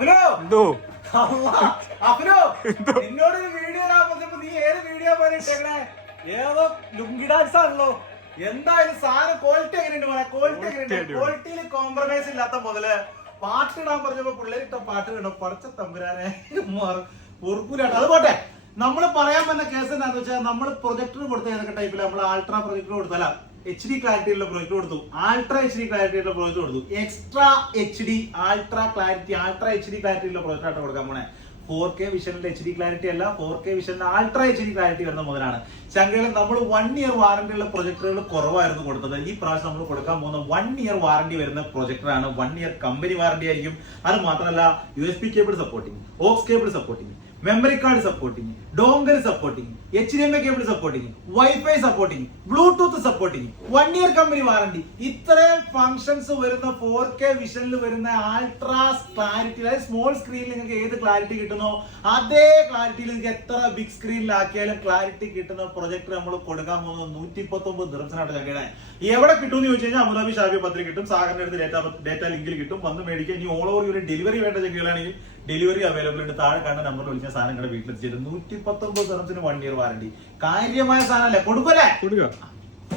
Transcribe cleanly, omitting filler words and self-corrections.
Hello എന്തോ അഫ്നോ, നിന്നോട് ഒരു വീഡിയോ ഇടാൻ പറഞ്ഞപ്പോ നീ ഏത് വീഡിയോ പോലെ ഇട്ടേക്കണേ? ഏതോ ലുങ്കി ഡാൻസ് ആണല്ലോ. എന്തായാലും സാധനം ക്വാളിറ്റി എങ്ങനെയുണ്ട് മോനെ? ക്വാളിറ്റി എങ്ങനെയുണ്ട്? ക്വാളിറ്റിയിൽ കോംപ്രമൈസ് ഇല്ലാത്ത മുതല് പാട്ട് ഇടാൻ പറഞ്ഞപ്പോ പിള്ളേരിട്ട പാട്ട് കിട്ടും. പടച്ച തമ്പുരാനെ പൊറുക്കൂലാട്ടോ. അത് പോട്ടെ, നമ്മൾ പറയാൻ വന്ന കേസ് എന്താണെന്ന് വെച്ചാൽ നമ്മൾ പ്രൊജക്ടർ കൊടുത്ത ഏതൊക്കെ ടൈപ്പിൽ നമ്മൾ അൾട്രാ പ്രൊജക്ടർ കൊടുത്തല്ല, HD ക്ലാരിറ്റിയുള്ള പ്രൊജക്ടർ കൊടുത്തു, അൾട്രാ HD ക്ലാരിറ്റിയുള്ള പ്രൊജക്ടർ കൊടുത്തു, extra HD ultra clarity HD ക്ലാരിറ്റിയുള്ള പ്രൊജക്ടർ ആയിട്ട് കൊടുക്കാൻ പോണേ. 4K വിഷനിന്റെ HD ക്ലാരിറ്റി അല്ല, 4K വിഷനിന്റെ അൾട്രാ HD ക്ലാരിറ്റി വരുന്ന മുതലാണ്. ചങ്കയിൽ നമ്മൾ 1 ഇയർ വാറന്റി ഉള്ള പ്രൊജക്ടറുകൾ കുറവായിരുന്നു കൊടുത്തത്. ഈ പ്രാവശ്യം നമ്മൾ കൊടുക്കാൻ പോകുന്ന 1 ഇയർ വാറന്റി വരുന്ന പ്രൊജക്ടറാണ്. 1 ഇയർ കമ്പനി വാറന്റി ആയിരിക്കും. അത് മാത്രമല്ല USB cable supporting, aux cable supporting, memory card supporting, dongle supporting, HDMI cable supporting, wifi supporting, Bluetooth supporting, 1 year company warranty. ഇത്രയും ഫംഗ്ഷൻസ് വരുന്ന 4K വിഷനിൽ വരുന്ന അൾട്രാ ക്ലാരിറ്റി, അതായത് സ്മോൾ സ്ക്രീനിൽ നിങ്ങൾക്ക് ഏത് ക്ലാരിറ്റി കിട്ടുന്നോ അതേ ക്ലാരിറ്റിയിൽ നിങ്ങൾക്ക് എത്ര ബിഗ് സ്ക്രീനിലാക്കിയാലും ക്ലാരിറ്റി കിട്ടുന്ന പ്രൊജക്ടർ നമ്മൾ കൊടുക്കാൻ പോകുന്നത് 139 ദിർഹംസിനാണ് ചങ്കയുടെ. എവിടെ കിട്ടും എന്ന് ചോദിച്ചു കഴിഞ്ഞാൽ അബുദാബി ഷാബി പത്രി കിട്ടും, സാഗറിന്റെ അടുത്ത് ഡേറ്റ ലിങ്കിൽ കിട്ടും. വന്ന് മേടിക്കുക. ഇനി ഓൾ ഓവർ ഒരു ഡെലിവറി വേണ്ട ചങ്കകളാണെങ്കിൽ ഡെലിവറി അവൈലബിൾ ഉണ്ട്. താഴെ കാണുന്ന നമ്പറിൽ വിളിച്ച സാധനം നിങ്ങളുടെ വീട്ടിലെത്തിച്ചിട്ട് 119 ദിർഹംസിന് 1 ഇയർ വാറന്റി. കാര്യമായ സാധനമല്ലേ? കൊടുക്കല്ലേ? കൊടുക്കുക.